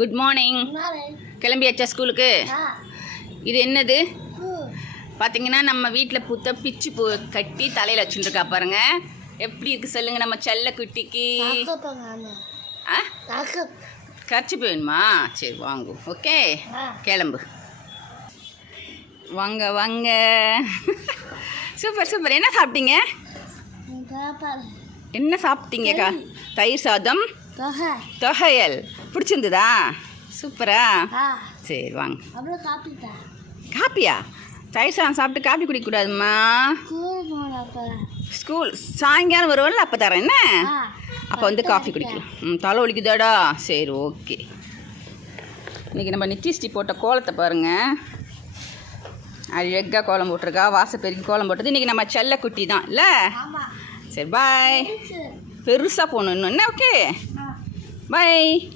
Good morning. கிளம்பியாச்சா ஸ்கூலுக்கு? இது என்னது பார்த்தீங்கன்னா நம்ம வீட்டில் புத்த பிச்சு பூ கட்டி தலையில் வச்சுட்டுருக்கா பாருங்க. எப்படி இருக்குது சொல்லுங்கள் நம்ம செல்ல குட்டிக்கு. கரைச்சி போயிடுமா? சரி வாங்கு. ஓகே கிளம்பு. வாங்க வாங்க. Super super. என்ன சாப்பிட்டீங்க? என்ன சாப்பிட்டீங்கக்கா? தயிர் சாதம் தொகையல். பிடிச்சிருந்துதா? சூப்பரா. சரி வாங்க. காப்பியா? தயிர் சாதம் சாப்பிட்டு காப்பி குடிக்கக்கூடாதும்மா. ஸ்கூல் சாயங்காலம் வருவோம்ல அப்போ தரேன். என்ன அப்போ வந்து காஃபி குடிக்கலாம். தலை வலிக்குதாடா? சரி ஓகே. இன்றைக்கி நம்ம நித்திஸ்டி போட்ட கோலத்தை பாருங்கள். அழகாக கோலம் போட்டிருக்கா. வாசப்பெருக்கி கோலம் போட்டது இன்றைக்கி நம்ம செல்ல குட்டி தான் இல்லை? சரி பாய். பெருசாக போகணும் இன்னும். என்ன? Okay bye.